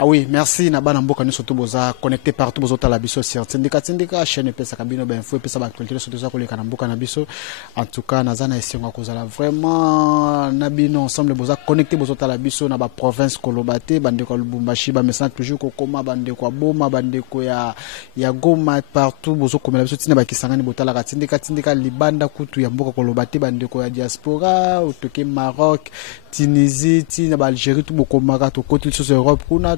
Ah oui, merci. Nabana Mboka nous surtout boza connecté partout boza la biso sur Tindika chaîne pesa kabino ben info pesa actualité surtout ça ko le kanamboka na biso. En tout cas nazana esenga kozala vraiment nabino ensemble boza connecté boza la biso na ba province Kolobate bande ko Lubumbashi ba message toujours ko koma bande ko Boma bande ko ya Goma partout boza komela biso tina ba kisangani botala ka Tindika libanda kutu ya Mboka Kolobate bande ko ya diaspora otoke Maroc Tunisie tina ba Algérie tout bokomaka to côté sur Europe kuna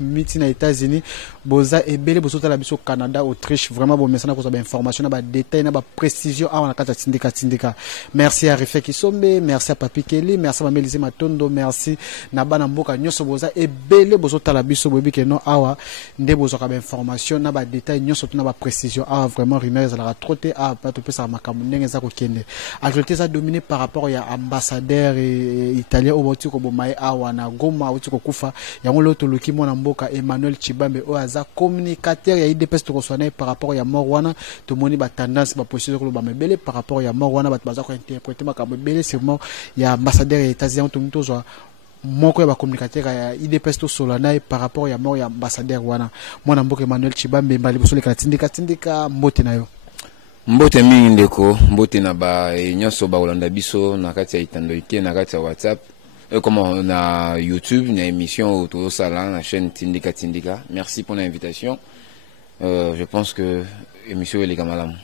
miti na États-Unis boza ebele bozo tala biso Canada Autriche vraiment bon messana ko za ba information na ba détail na ba précision a wana kata Tindika merci à Refek Isombe merci à Papi Kelly merci à Melise Matondo merci na bana mboka nyoso boza ebele bozo tala biso bobi ke no awa nde bozo ka ba information na ba détail nyoso na ba précision a vraiment rumeur za la trotter a pas to pesa makamu ndenge za ko kende actualité ça dominé par rapport ya ambassadeur italien oboti ko bomaye awa na Goma oti ko kufa yango loto loki mona Emmanuel Chibambe oaza communicateur ya IDPS to koswana par rapport ya Morwana to moni ba tendance ba position ko ba mebele par rapport ya Morwana ba baza ko interpréter makambo bele c'est mo ya ambassadeur ya États-Unis to mtozo moko ya ba communicateur ya IDPS to solana par rapport ya mort ya ambassadeur wana mwana mboka Emmanuel Chibambe mbali bosole ka Tindika mbote na yo mbote mingi ndeko mbote na ba nyoso ba Olanda biso na kati ya Itandoike na kati ya WhatsApp. Comme on a YouTube, une émission autour de ça, la chaîne Tindika. Merci pour l'invitation. Je pense que l'émission est les Kamalam.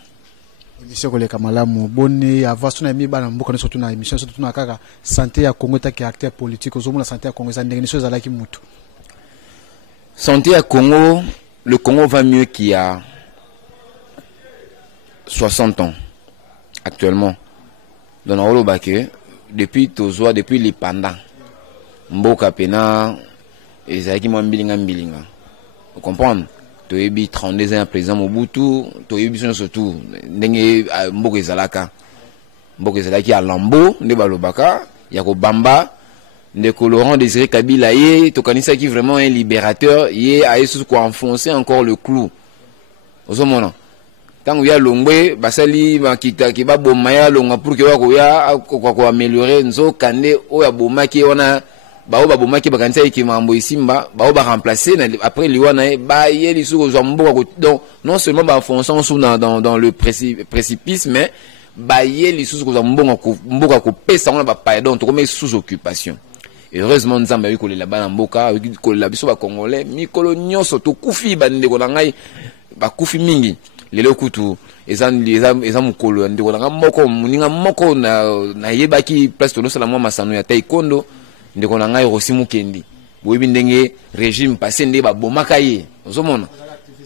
L'émission est les Kamalam. Bonne avant son ami bana mboka surtout na émission surtout na kaka santé ya Congo ta caractère politique aux hommes la santé à Congo ça ndenge chose ala ki mutu. Santé à Congo, le Congo va mieux qu'il y a 60 ans actuellement. Dans le Baké depuis Tozoa, depuis les pandans, Mboka Pena, et Zaki Mbilinga. Vous comprenez? Tu as 32 ans président Mobutu, tu as eu surtout, Mboka Zalaka. Mboka Zalaki à Lambo, Nebalobaka, Yako Bamba, Ndeko Laurent Désiré Kabila, tu connais ça qui est vraiment un libérateur, il a enfoncé encore le clou. Au moment tant qu'il y a l'ongwe, basali makita qui va bomaya longa pour que ya ko améliorer nzo kande o ya bomaki wana ba o ba bomaki ba kanisa ki mambo isimba ba o ba remplacer après liwana ba yeli sous zombo donc non seulement ba fonçant sous dans le précipice mais ba yeli sous zombo mboka ko pesa on ba pardon to comme sous occupation. Heureusement nzamba yiko le bana mboka ko la biso ba congolais mikolo nyoso to kufi bande ko ngai ba kufi mingi lelo kutu eza mukolo ndeko na moko muninga moko na yebaki place to sala mwa masano ya taekwondo ndeko na ngai Rossi Mukendi boyebi ndenge régime passé nde ba bomaka ye ozomona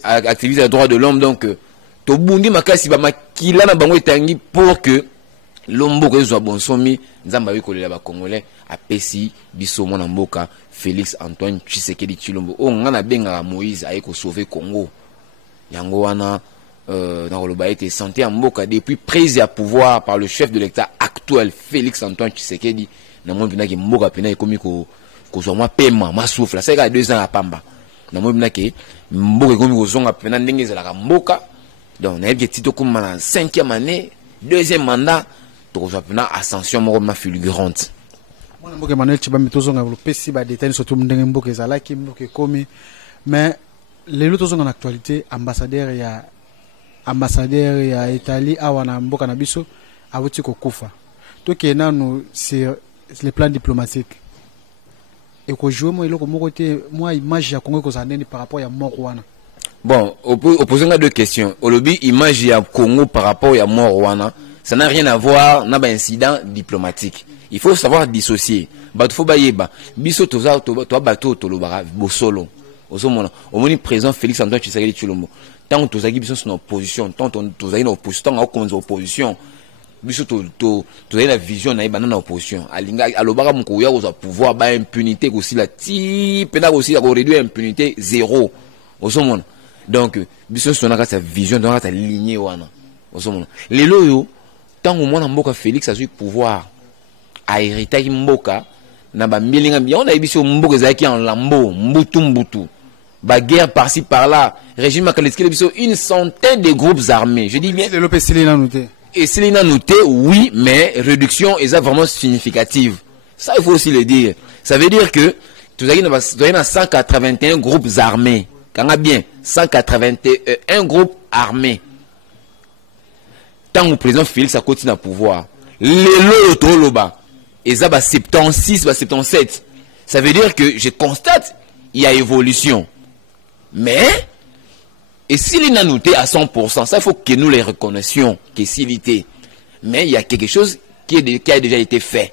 activiste à droit de l'homme donc to bundi makasi ba makila na bango etangi pour que lomboko ezwa bonsomi nzamba bikolela ba congolais apesi biso mwana mboka Félix Antoine Tshisekedi Tshilombo o ngana benga Moïse aye ko sauver Congo yango wana dans le baïté santé en Mboka depuis prise à pouvoir par le chef de l'État actuel Félix Antoine Tshisekedi na moni bina ki Mboka pena ekomi ko zo mwa paiement ma souffle ça il 2 ans à Pamba na moni bina ki Mboka ekomi ko zonga pena ndenge ezalaka Mboka donc na yebi tito comme na 5e année 2e mandat to zo pena ascension moko ma fulgurante mwana Mboka Emmanuel Chibambe tozonga lo pesi ba détails surtout ndenge Mboka ezalaki Mboka ekomi mais les autres en actualité ambassadeur ya Italie awana mboka na biso awuti ko kufa to kena no sur le plan diplomatique et ko jouer mo iloko moko te moi image ya Congo ko zaneni par rapport ya mort wana bon opposant à deux questions olobi image ya Congo par rapport ya mort wana ça n'a rien à voir na ba incident diplomatique il faut savoir dissocier bato fo bayeba biso to bato to lobara bosolo osomona omoni président Félix Antoine Tshisekedi Tshilombo tant que tozaki biso son opposition tant tozaki na opposition tant qu'on opposition biso tozaki la vision na ibana na opposition alinga alobaka moko ya koza pouvoir ba impunité aussi la ti pena aussi la réduire impunité zéro osomona donc biso sonaka sa vision donc sa lignée wana osomona lelo yo tant au moins na mboka Félix a eu pouvoir a hérité mboka na ba mbilinga bien on a biso mboka zaki en lambo mbutu ba guerre par-ci par-là régime a qualifié une centaine de groupes armés je dis bien et Céline noté oui mais réduction est vraiment significative ça il faut aussi le dire ça veut dire que tu as 181 groupes armés. Quand bien, 181 groupes armés. Tant que le président Félix a continué à pouvoir, les lots et ça va 76, va 77. Ça veut dire que je constate il y a évolution. Mais et s'il est noté à 100%, ça il faut que nous les reconnaissions que s'il était. Mais il y a quelque chose qui a déjà été fait.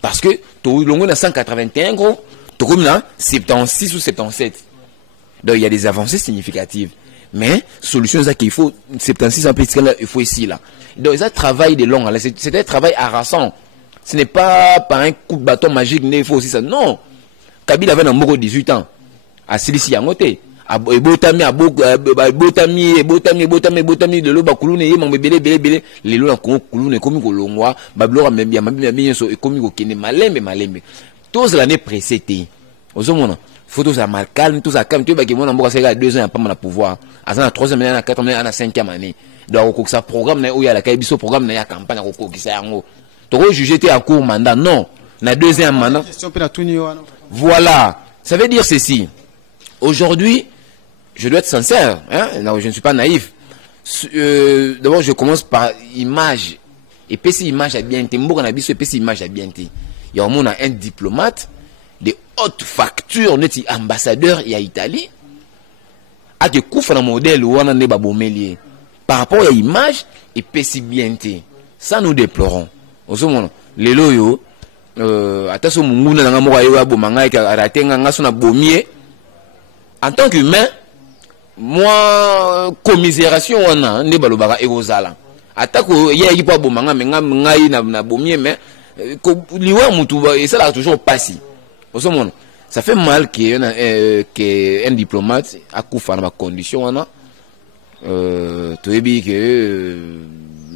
Parce que tout le monde a 181 gros, tout le monde a 76 ou 77. Donc il y a des avancées significatives. Mais solution c'est qu'il faut 76 en petit il faut ici là. Donc ça travail de long, c'est un travail harassant. Ce n'est pas par un coup de bâton magique, il faut aussi ça. Non. Kabila avait un 18 ans. À Silici à côté. Botami de l'eau bakulune yema belé les lois kulune comme kolongwa bablora membia mabia so comme kokene malembe tous l'année précédée ozomona photos à mal calme tous à calme tu ba ki mona mboka seka 2 ans pas na pouvoir à la 3e année à la 4e année à la 5e année donc ça programme na oya la kaibiso programme na ya campagne ko kisa yango to juger te à court mandat non na 2e mandat voilà ça veut dire ceci aujourd'hui. Je dois être sincère, hein? Non, je ne suis pas naïf. D'abord, je commence par image. Et puis, si image a bien été, et puis si image a bien été. Il y a un diplomate de haute facture, notre ambassadeur, il y a Italie. A que kouf na modèle ou on en est babomelier. Par rapport à l'image, et puis si bien été. Ça, nous déplorons. Au moment, les loyaux, attention, mon n'a pas moyen à bomanga et à rater un gason à bomier. En tant qu'humain, moi commisération wana ne balobaka ekozala atako ye pas bomanga menga ngai na bomie mais liwa mutu et ça là toujours passé au monde ça fait mal que un diplomate a kufa na condition wana toyebi que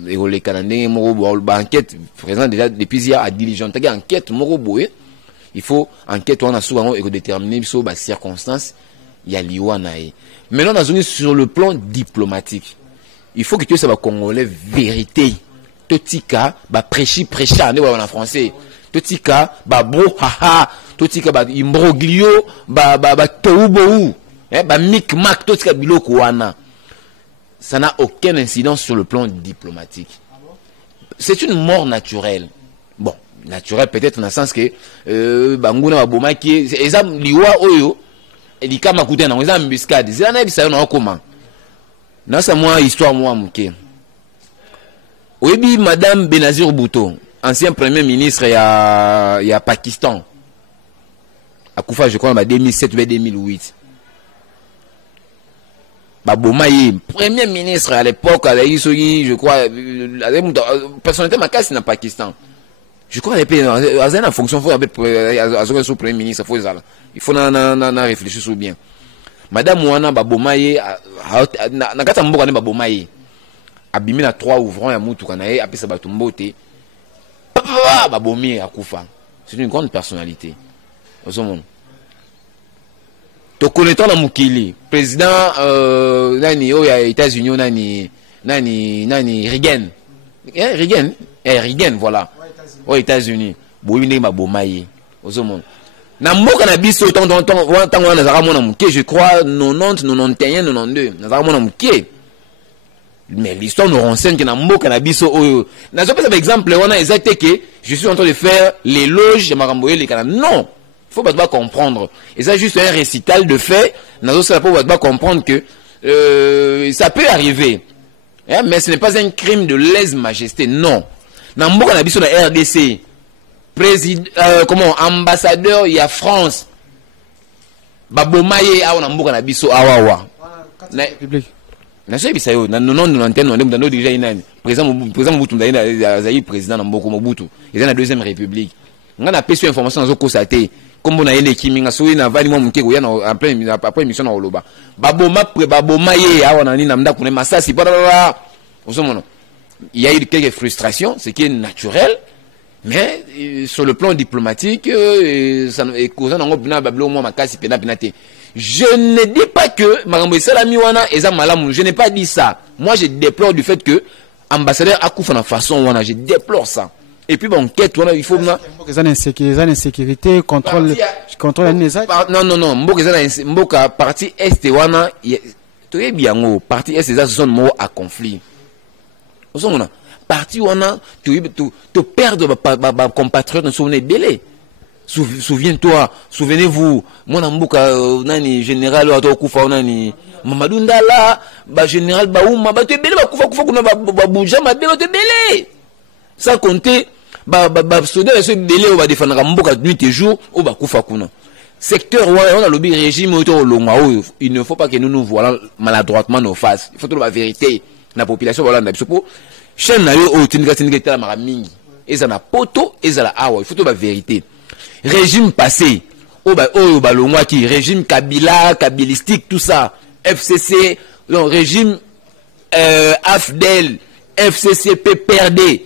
les Canadiens moko enquête présent déjà depuis il y a diligente enquête moko boye il faut enquête wana souvent et déterminer sur ba circonstances il y a liwanae. Maintenant, on est sur le plan diplomatique. Il faut que tu sois congolais vérité. Totika, ba prêcher, en français. Totika, ba bro, haha. Totika, ba imbroglio, ba toubou. Ba micmac, totika biloko wana. Ça n'a aucun incidence sur le plan diplomatique. C'est une mort naturelle. Bon, naturelle peut-être dans le sens que, banguna ba bomaki, ezam liwa oyo. Et dit kama kuté na ngeza embuscade zana bisa na comment na sa moi histoire moi muké oyebi madame Benazir Bhutto ancien premier ministre ya Pakistan akufa je crois en 2007 ou 2008 ba bomaye premier ministre à l'époque à Isogi je crois personnalité makasi na Pakistan. Je crois que la fonction faut avec sous premier ministre faut ça. Il faut na réfléchir sur bien. Madame Wana Babomaye na kata mboka ne Babomaye abimi na 3 ouvrants ya mutu kana ye apesa batumbote babomi akufa. C'est une grande personnalité. Au monde. To connaîtant na mukili président nani aux États-Unis nani Reagan. Reagan voilà. Aux États-Unis, aux monde. Na mboka na biso tant wana zaka mona muke je crois 90 91 92 na zaka mona muke. Mais l'histoire nous renseigne que na mboka na biso oyo. Na zo par exemple on a exacté que je suis en train de faire l'éloge de Maramboye les Canadiens. Non, faut pas comprendre. Et ça juste un récital de faits. Na zo ça pour pas comprendre que ça peut arriver. Hein, mais ce n'est pas un crime de lèse-majesté, non. Na mboka na biso na RDC président ambassadeur il y a France babomaye awa na mboka na biso awawa na public na so bisa yo na non antenne on est déjà inani président Mobutu ndaina zayi président na mboko Mobutu ils na deuxième république nga na peso information zo constater comme na yele kiminga so na vali mo mukeko ya na après émission na oloba babomaye awa na ni na mda kuna masasi para osomona. Il y a eu quelques frustrations, ce qui est naturel, mais sur le plan diplomatique, je ne dis pas que je n'ai pas dit ça. Moi, je déplore du fait que l'ambassadeur a coupé de façon, je déplore ça. et puis bon enquête on a il faut insécurité contrôle non mboka partie est wana to bien partie est ces zone mo à conflit on a partie wana to perdre ba compatriotes ne souvenez belé souviens-toi souvenez-vous mon mboka nani général wa kufa nani Mamadou Ndala ba général Baouma ba te belé ba kufa kuna ba bouja ma belé te belé sans compter soldat se belé au ba défendre mboka nuit et jour au ba kufa kuna secteur on a le régime autour longa il ne faut pas que nous voyons maladroitement nos faces il faut la vérité la population voilà na biso chaîne na yo o tindika tala mara mingi ezana poto ezala awa il faut la vérité régime passé au ba longa qui régime Kabila kabilistique tout ça FCC le régime AFDEL FCC PPRD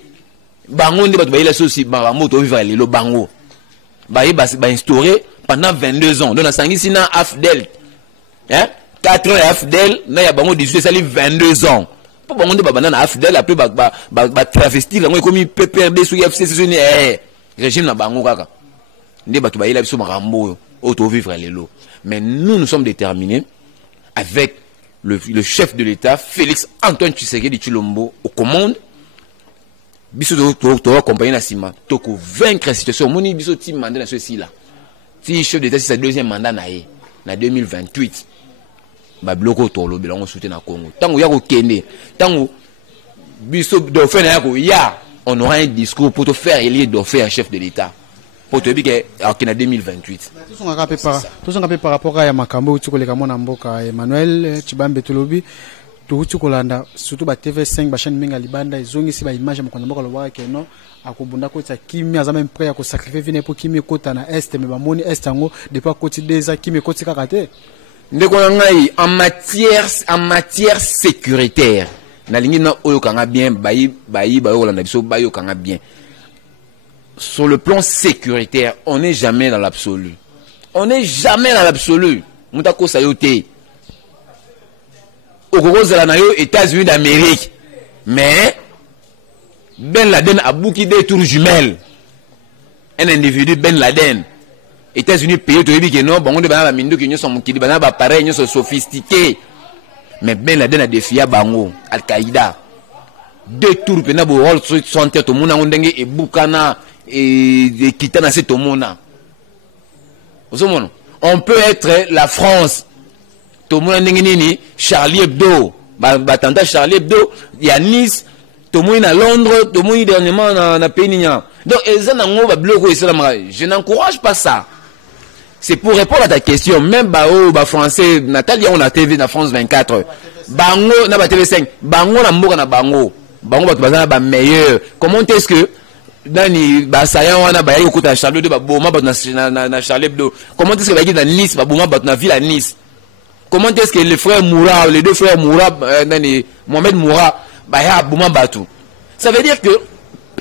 bango ndi bato ba ila sosi ba moto vivre le bango ba instauré pendant 22 ans donc na sangisi na AFDEL 4 ans AFDEL na ya bango 18 sali 22 ans pour bango ndi ba banana AFDEL après ba travestir bango comme PPRD sous FCC ni régime na bango kaka ndi bato ba ila biso makambo auto vivre lelo mais nous sommes déterminés avec le chef de l'État Félix Antoine Tshisekedi Tshilombo aux commandes biso to accompagner la Sima to ko vaincre la situation moni biso team mandat na ceci là si chef d'État c'est sa deuxième mandat na 2028 ba bloko to lo belongo soutien na Congo tango ya ko kende tango biso do faire na ko ya on aura un discours pour te faire élire do faire chef de l'État pour te dire que en 2028 tout son rappel par rapport à makambo tu ko le kamona mboka Emmanuel Chibambe Tolobi tuhuti kolanda surtout ba TV5 ba chaîne minga libanda izongisi ba image makonda mboka loba ke no akobunda ko tsa kimi azama impre ya ko sacrifier vine pour kimi kota na est mais ba moni est ngo depuis koti deza kimi koti kakate ndeko ngai en matière sécuritaire na lingi na oyo kanga bien bayi ba olanda biso bayo kanga bien sur le plan sécuritaire on n'est jamais dans l'absolu mutako sayote au Gozala na yo États-Unis d'Amérique mais Ben Laden a bouki des tours jumelles un individu Ben Laden États-Unis pays to yebi que non bon on de bana mindo ki nyoso mukidi bana ba pareil nyoso sophistiqué mais Ben Laden a défié bango Al-Qaïda deux tours pena bo World Trade Center to mona ndenge e bukana e kitana c'est to mona on peut être la France tout le monde nini Charlie Hebdo batanta Charlie Hebdo il y a Nice tout le monde à Londres tout le monde dernièrement na Péninia donc je n'encourage pas ça c'est pour répondre à ta question même français Nathalie on a TV na France 24 bango na ba TV5 bango na mboka na bango bato bazana ba meilleur comment est-ce que Dani Basaya wana ba yiko ta Charlie Hebdo ba boma bato na Charlie Hebdo comment est-ce que ba yiki na Nice ba boma bato na ville à Nice. Comment est-ce que les frères Moura, les deux frères Moura, Mohamed Moura, ça veut dire que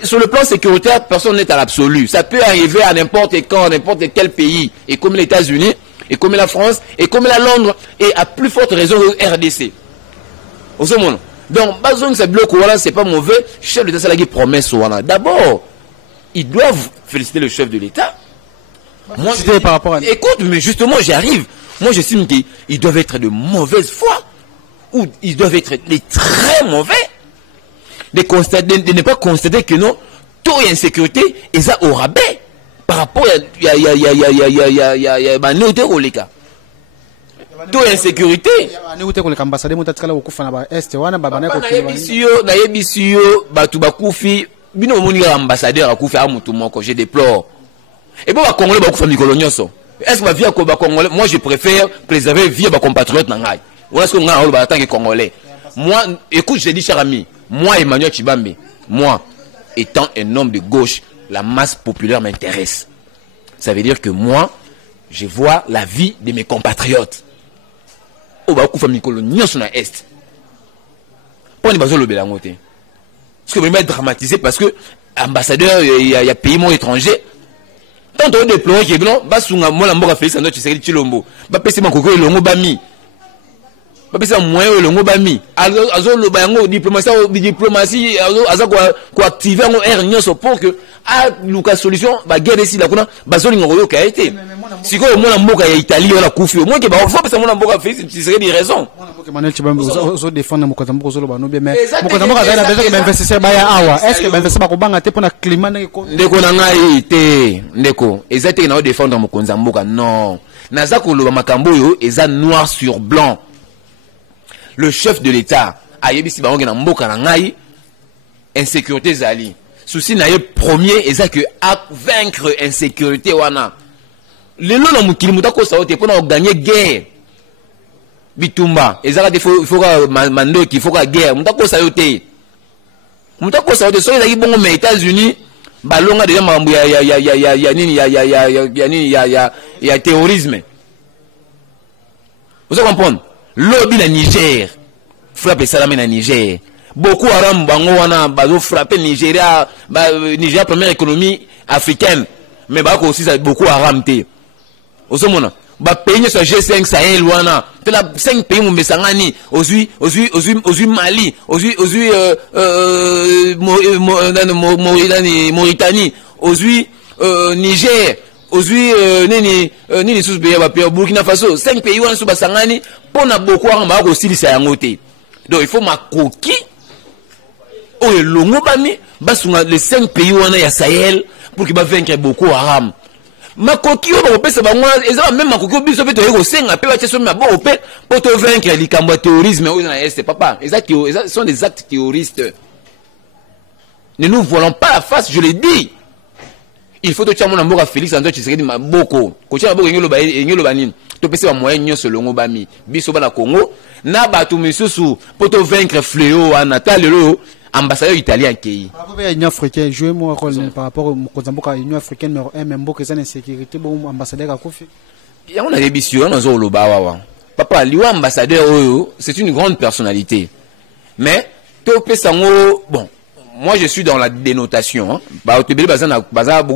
sur le plan sécuritaire, personne n'est à l'absolu. Ça peut arriver à n'importe quand, n'importe quel pays, et comme les États-Unis, et comme la France, et comme la Londres, et à plus forte raison le RDC. Au ce moment. Donc, ce bloc, c'est pas mauvais. Chef de l'État, qui promet ça. D'abord, ils doivent féliciter le chef de l'État. Moi, par rapport à... Écoute, mais justement, j'arrive. Moi, j'estime qu'ils doivent être de mauvaise foi ou ils doivent être des très mauvais. De ne pas constater que non, taux et insécurité, et ça au rabais par rapport à taux et insécurité. Je déplore. Et bon, Congolais, est-ce que ma vie à Congolais, moi je préfère préserver vie à ma compatriote Nangai. Ou est-ce qu'on a en tant que Congolais? Moi, écoute, je t'ai dit, cher ami, moi, Emmanuel Tshibambe, moi, étant un homme de gauche, la masse populaire m'intéresse. Ça veut dire que moi, je vois la vie de mes compatriotes. Au bas, Koufa Mikolo, n'y sur la Est. Pour les bases, le Bélangoté. Ce que je vais dramatiser parce que, ambassadeur, il y a pays mon étranger. Tant on déplore que non, basunga moi la mboka Félix Antoine Tshisekedi Tshilombo, ba pesi makoko elongo bami. bapesa moyen le ngobami azo lo bango diplomatie azo ko activer ngo air nyonso pour que a luka solution ba guerre ici la kuna bazoli ngoro ka été siko mona mboka ya Italie wala kufi moi ke ba faut pesa mona mboka fait tu serais des raisons mona mboka Manuel Chibambe ozo défendre mboka mboka zolo bano mais mboka mboka za na besoin que investisseur ba ya awa est-ce que investisseur ba ko banga te pona climat ndeko na ngai te ndeko ezate na défendre mboka mboka non naza ko lo makambo yo eza noir sur blanc. Le chef de l'État a yebisi bango na mboka na ngai insécurité zali souci na ye premier eza que à vaincre insécurité wana lelo na mukili mutako saote pona gagner guerre bitumba ezaka il faut mando qu'il faut guerre mutako saote so ezaki bongo mais États-Unis balonga déjà mambo ya nini ya terrorisme vous comprenez. Lobby na Niger frappe salame na Niger beaucoup aram bango wana bazo frapper Nigeria Nigeria première économie africaine mais ba ko aussi ça beaucoup aram te osomona ba pays sur G5 Sahel wana te la 5 pays mbesangani ozui Mali ozui Mauritanie ozui Niger aujourd'hui nini sous pays ba Burkina Faso 5 pays wana sous basangani pona beaucoup amba ko silisa yango te donc il faut makoki o elongo bami basunga les 5 pays wana ya Sahel pour que ba vaincre Boko Haram makoki o ba pesa bango ezaba même makoki biso pe to yeko senga pe ba tieso ma bo pe pour te vaincre likambo terrorisme o na est papa ce sont des actes terroristes. Ne nous voilons pas la face, je l'ai dit. Il faut que tu aies mon amour à Félix Antoine Tshisekedi Maboko. Ko tu as beaucoup ngelo banini. To pese ba moyen nyonso longo bami. Biso bana Congo na batu misusu pour te vaincre fléau à Natal le ambassadeur italien qui. Par rapport à l'Union africaine, jouer mon rôle par rapport au Mozambique l'Union africaine numéro 1 même beaucoup ça insécurité bon ambassadeur à Kofi. Il y a on a des bisous on zo lobawa. Papa, liwa ambassadeur oyo, c'est une grande personnalité. Mais to pese ngo bon. Moi, je suis dans la dénotation. Hein. Beaucoup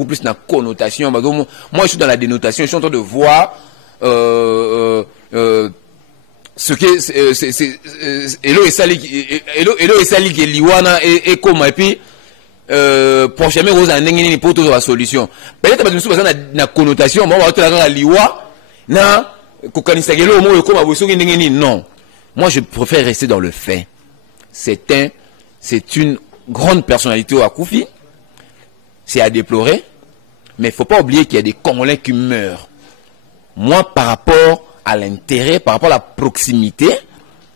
plus dans la connotation. Moi, je suis dans la dénotation. Je suis en train de voir ce que Elo et Sali qui est Liwana et comme et puis prochainement vous en avez pour trouver la solution. Peut-être que nous sommes dans la connotation. Moi, on va la Liwa na kokanisa gelo mo comme aboso ngeni non. Moi, je préfère rester dans le fait. C'est une grande personnalité à Koufi, c'est à déplorer, mais il ne faut pas oublier qu'il y a des Congolais qui meurent. Moi, par rapport à l'intérêt, par rapport à la proximité,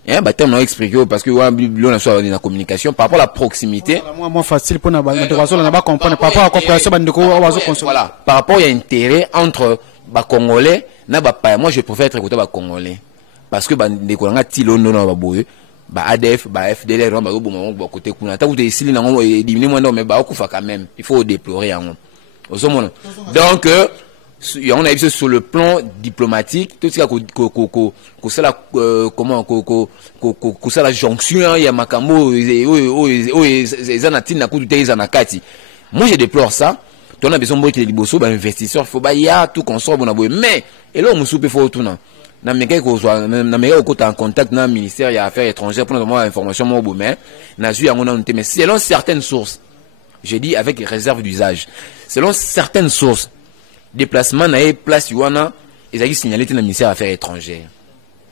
hein, bah, on a expliqué parce que on a dans la communication, par rapport à la proximité. Moi, facile pour nous comprendre, par rapport à la compréhension, voilà, par rapport à l'intérêt entre les Congolais, moi, je préfère être écouté par Congolais. Parce que les Congolais, bah ADF bah FDLR bah bon côté kuna ta côté ici na ngo éliminer moi non mais bah okufa quand même il faut déplorer en donc on a vu sur le plan diplomatique tout ça que ça la comment que ça la jonction il y a makambo ezanatina kutu ezanakati moi je déplore ça on a besoin de liboso bah investisseur faut bah ya tout consort bon aboy mais et là on soupe faut tout na meka ko en contact na ministère ya affaires étrangères pour avoir information mo mais na ju yango na nté mais selon certaines sources j'ai dit avec réserve d'usage selon certaines sources déplacement na place wana ezaki signalé na ministère des affaires étrangères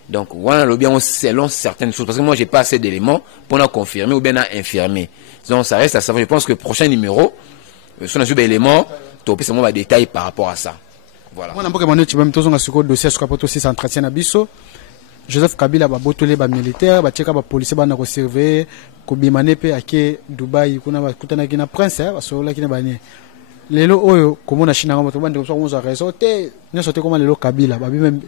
donc wana lo bien selon certaines sources parce que moi j'ai pas assez d'éléments pour confirmer ou bien infirmer donc ça reste à savoir. Je pense que prochain numéro sur les éléments tu peux savoir des détails par rapport à ça. Voilà. Moi, je vais vous dossier sur le entretien à Bisso. Joseph Kabila a botolé les militaires, les policiers ont surveillé, Kobimane pe ake Dubaï, kuna bakutana kina prince, basola kina banye. Lelo oyo komona China ngoma to bande ko so réseau te, ne sote comment lelo Kabila, babi même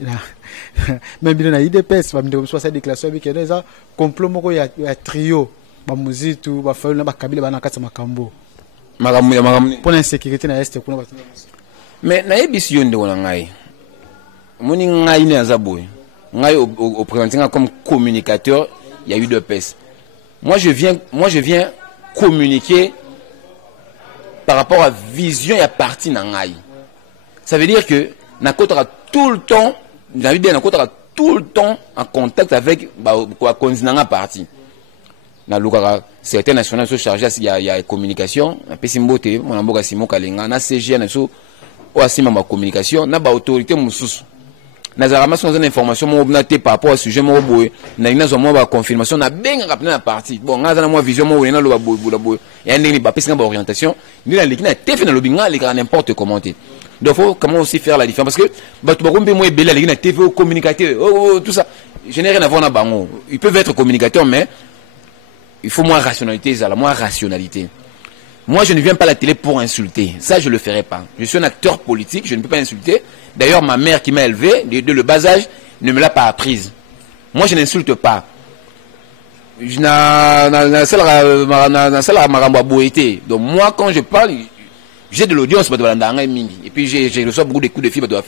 bien na IDPS, ba ndeko so sa déclaration bi keneza complot moko ya trio, ba muzitu, ba faulu na ba Kabila bana katsa makambo. Makambo pour l'insécurité na est kuna batina. Mais na yebisi yo ndeko na ngai moni ngai ne azaboy ngai au présenté comme communicateur il y a eu 2 pèses. Moi je viens communiquer par rapport à vision et à partie na ngai. Ça veut dire que na kotaka tout le temps, David na kotaka tout le temps en contact avec la continent parti. Na lukaka certains nationaux sont chargés il y a communication na pesimbote mon mboka Simon Kalenga na CG na so o asima ma communication na ba autorité mususu na zarama sont des informations mo obnate par rapport au sujet mo boye na ina zo mo ba confirmation na benga kapna na parti bon ngaza na mo vision mo na lo ba boye ya ndeni ba pesinga ba orientation ni na lekina tefe na lobinga le n'importe comment. Donc faut comment aussi faire la différence parce que batu bakombe mo ebele lekina TV communicateur tout ça je n'ai rien à voir na bango ils peuvent être communicateurs mais il faut moins rationalité, moins rationalité. Moi, je ne viens pas à la télé pour insulter. Ça, je ne le ferai pas. Je suis un acteur politique, je ne peux pas insulter. D'ailleurs, ma mère qui m'a élevé, de le bas âge, ne me l'a pas apprise. Moi, je n'insulte pas. Donc, moi, quand je parle, j'ai de l'audience. Et puis, je reçois beaucoup de coups de fil. Donc,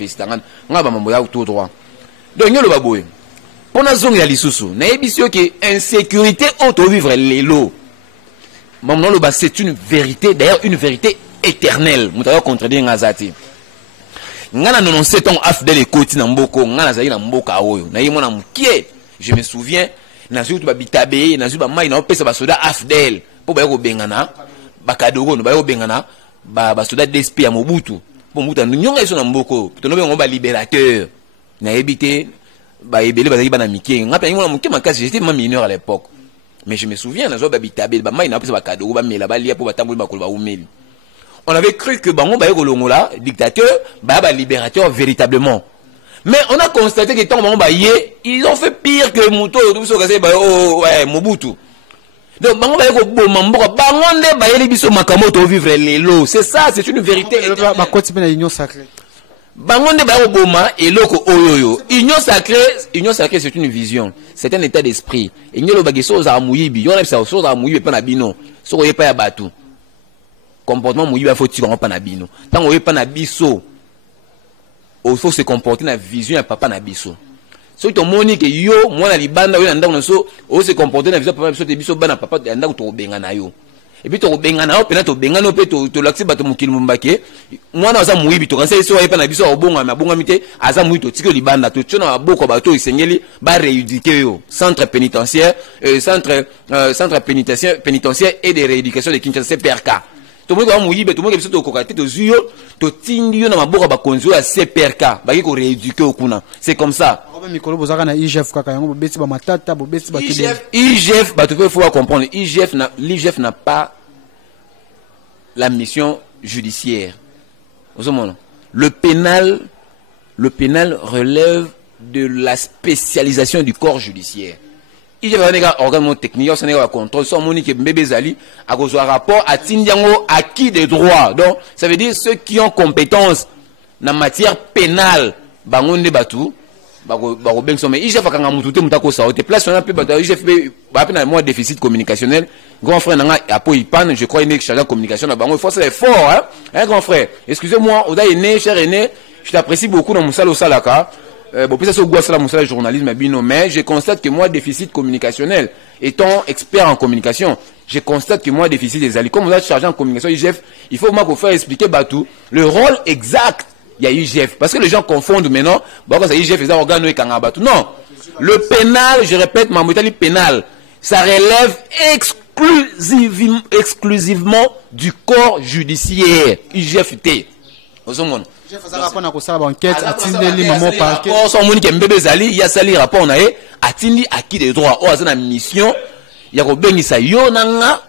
pour la zone ya lisusu na ebisio que insécurité auto vivre les lots maman lo ba c'est une vérité d'ailleurs une vérité éternelle mutaka contredire ngazati ngana 97 ans afdel ekoti na mboko ngana zali na mboka oyo na yimo na mkie je me souviens na surtout ba bitabe na zuba mai na opesa ba soda afdel po ba ko bengana ba kadogo no ba ko bengana ba soda d'SP ya Mobutu po Mobutu nyonga iso na mboko to no bengo ba libérateur na ebité bah ebele bazaki bana mike ngapa ngona mike makasi j'étais même mineur à l'époque mais je me souviens na zo ba bitabe ba mai na pesa ba kadogo ba mela ba lia po batambuli ba koloba umeli on avait cru que bango ba kolongola dictateur ba libérateur véritablement mais on a constaté que tant bango ba yé ils ont fait pire que Muto tout so kasé ba ouais Mobutu donc bango ba ko boma mboka bango nde ba yeli biso makamoto vivre les lots c'est ça c'est une vérité ba koti pe na union sacrée bangonde ba oboma eloko oyoyo union sacrée c'est une vision c'est un état d'esprit enyelo bageso za muyibi yona bisa so za muyibi pa na bino so ko yepa ya batu comportement muyibi a faut tirer pa na bino tant o yepa na biso il faut se comporter na vision ya papa na biso so to moni ke yo mwana libanda yo na ndako so o se comporter na vision papa biso te biso bana papa ya ndako to benga na yo et puis to benga na opena to benga no pe to laxi bato mukili mumbake mwana aza muyibi to kansa so yepa na biso obonga mabonga mite aza muyi to tiko libanda to tshona boko bato isengeli ba rééduquer yo centre pénitentiaire pénitentiaire et de rééducation de Kinshasa CPRK to mo ko muyibi to mo ke biso to kokate to zuyo to tindi yo na maboko ba konzo ya CPRK ba ko rééduquer okuna c'est comme ça mikolo bozaka na IGF kaka yango bobeti ba matata bobeti ba IGF ba to faut comprendre l'IGF n'a pas la mission judiciaire. Le pénal relève de la spécialisation du corps judiciaire. IGF a un organe technique, il y a un contrôle, son monique bébé zali, à cause d'un rapport à Tindiango acquis des droits. Donc, ça veut dire ceux qui ont compétence en matière pénale, bangonde batou, mais IGF a quand même tout mutako ça au place on a peu IGF ba na moi déficit communicationnel grand frère nanga apo ipan je crois il est chargé de communication là bango il faut c'est fort hein grand frère excusez-moi oda aîné cher aîné je t'apprécie beaucoup dans musala au salaka bon puis ça c'est ça la musala journalisme bino mais je constate que moi déficit communicationnel étant expert en communication je constate que moi déficit des alliés comme on a chargé en communication IGF il faut moi qu'on faire expliquer Batou le rôle exact. Il y a IGF. Parce que les gens confondent maintenant. Bon, quand c'est IGF, ils ont organe et Kangabatu. Non. Le pénal, je répète, ma méthode pénal, ça relève exclusivement du corps judiciaire. IGF-T. Au son monde. Il y a sali rapport, on a atteint acquis des droits. Oh, c'est une mission. Il y a Robeni Sayo, Nanga.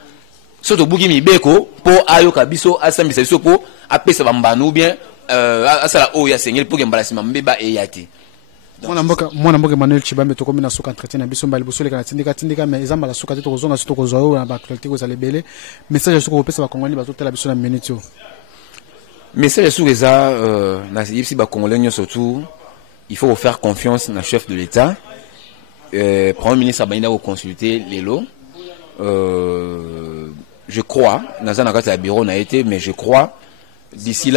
Soto Bugi Mibeko, pour Ayo Kabiso, Assam Bisayo, pour appeler sa bambano bien. Asala o ya sengeli pour embarrassement mbeba e yati mwana mboka Manuel Chibambe to komina suka entretien na biso mbali bosole kana tindika mais ezamba la suka te to kozonga suto kozo na ba actualité ko zalebele message suko kopesa ba congolais bazotela biso na minute yo message sur eza na yipsi ba congolais surtout il faut faire confiance na chef de l'état premier ministre abanida ko consulter lelo je crois nazana kata ya bureau na été mais je crois d'ici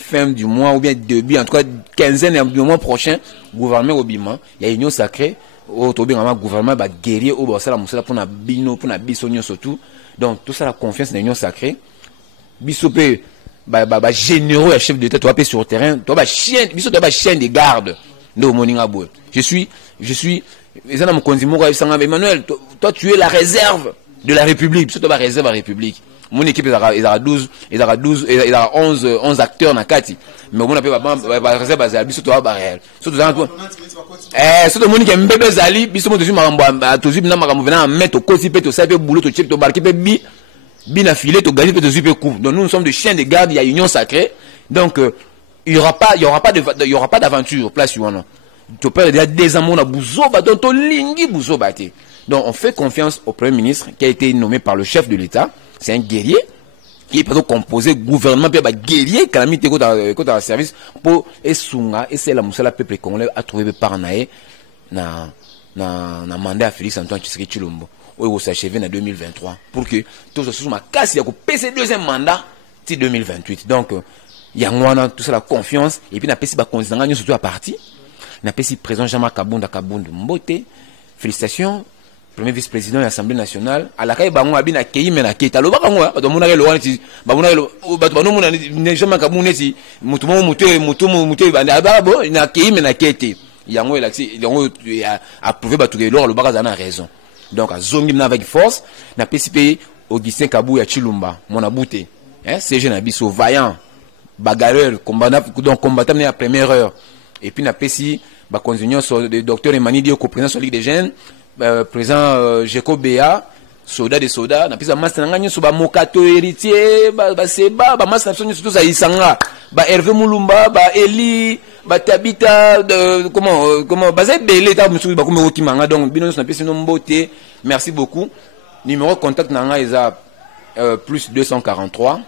fin du mois ou bien début en tout cas quinzaine du mois prochain gouvernement obima il y a union sacrée au tobinga gouvernement ba guerrier au ba sala musala pour na bino pour na bisonyo surtout donc tout ça la confiance dans l'union sacrée bisope ba généraux et chef d'état toi sur terrain toi ba chien biso toi ba chien de garde ndo moninga boy. Je suis Emmanuel, toi tu es la réserve de la République, surtout la réserve de la République. Mon équipe il a 11 acteurs na kati. Mais on appelle ba réserve bazali biso to ba réel. Surtout surtout mon équipe mbebe zali biso mo tozi makambo tozi na makambo venant mettre kosi pe to sa pe boulot to chip to barki pe bi na filet to gagner pe to super coup. Donc nous sommes des chiens de garde, il y a union sacrée. Donc il y aura pas d'aventure place Yuana. Tu peux dire des amours na buzoba donc to lingi buzoba te. Donc on fait confiance au Premier ministre qui a été nommé par le chef de l'État. C'est un guerrier qui est plutôt composé gouvernement puis guerrier calamité côté service pour esunga et c'est la musala peuple congolais a trouvé par naé na mandat à Félix Antoine Tshisekedi Tshilombo au s'achever en 2023 pour que tout ce soit ma casse il y a que deuxième mandat c'est 2028. Donc il y a moi tout ça la confiance et puis na pesi ba konzanga nyo surtout à parti na pesi président Jean-Marc Kabunda Mbote félicitations. Premier vice-président de l'Assemblée nationale, à la caille bango abina kei mena keta lo bango ba do munare lo wanti ba munare lo ba no muna ne jama ka muneti mutu ba ba bo na kei mena kete yango elaxi yango approuvé ba tout lo baka za na raison. Donc a zongi na avec force na PCP Augustin Kabou ya Chilumba mon abouté c'est jeune abisso vaillant bagarreur combattant à première heure et puis na PCI ba continuer sur le docteur Emmanuel Dio président sur Ligue des jeunes président Jacob Béa soda de soda na pisa master ngani so ba mokato héritier ba seba ba master surtout ça isanga ba Hervé Mulumba ba Eli ba Tabita comment bazé belé ta musu ba comme okimanga donc bino na pisa no mbote. Merci beaucoup. Numéro contact nanga eza plus 243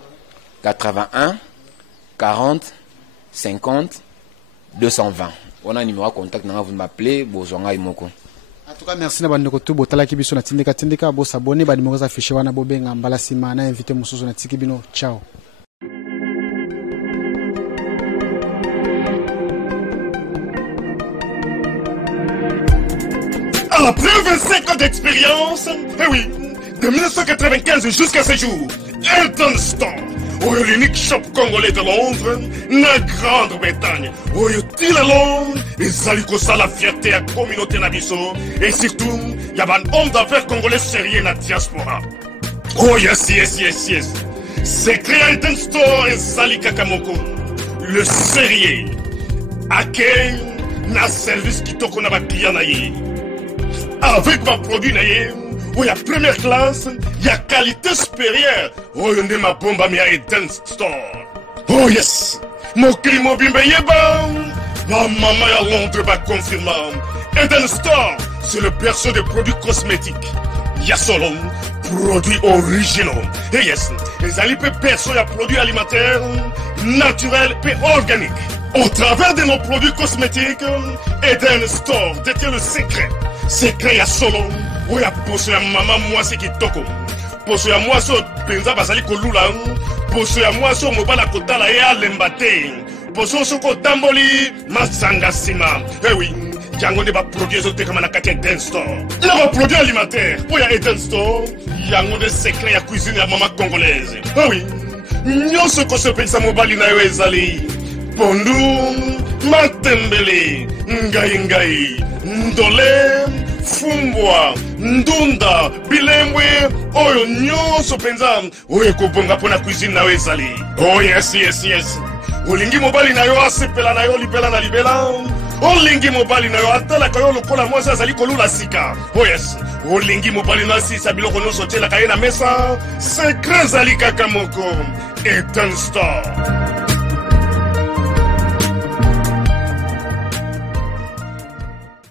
81 40 50 220. On a un numéro contact nanga vous m'appelez bozonga imoko. En tout cas, merci na bandeko tu botala kibiso na tindika bo s'abonner ba numéro za affiché wana bo benga mbala sima na invité mususu na tikibino. Ciao. Après 25 ans d'expérience, eh oui, de 1995 jusqu'à ce jour, Elton Store, l'unique shop congolais de Londres, na Grande-Bretagne, il est Londres, et Zalikosa la fierté à la communauté Nabiso, et surtout, il y a un homme d'affaires congolais sérieux dans la diaspora. Oh yes. C'est créé Elton Store et Zali Kakamoko, le sérieux, à quel na service qui toko na ba client na ye. Avec ma produit naïe, où il y a première classe, il y a qualité supérieure. Oh, il y a ma bombe à Eden Store. Oh yes, mon climat bimbe yeba. Ma maman à Londres va confirmer. Eden Store, c'est le berceau des produits cosmétiques. Il y a solo produits originaux. Et yes, les alipes perso, il y a produits alimentaires, naturels et organiques. Au travers de nos produits cosmétiques, Eden Store détient le secret. Secret ya solo, où ya poso ya maman moi c'est qui toko. Poso ya moi so penza basali kolula, poso ya moi so mobala kotala ya lembate. Poso so ko tamboli masanga sima. Eh oui, yango ne ba produire zo tekama na kati Eden Store. Na ba produit alimentaire, où ya Eden Store, yango de secret ya cuisine ya maman congolaise. Eh oui, nyonso ko se pensa mobali na yo ezali. Pondu, matembele, ngai, ndole, fumbwa, ndunda, bilembwe, oyo nyonso penza, oyo kobonga pona cuisine na ezali. Oh yes. Olingi mobali na yo asepela na yo libela na libela. Olingi mobali na yo atala kayo lokola mwasi azali kolula sika. Oh yes. Olingi mobali na sisa biloko nyonso tiela kaye na mesa. Secret zali kaka moko. Eden Store.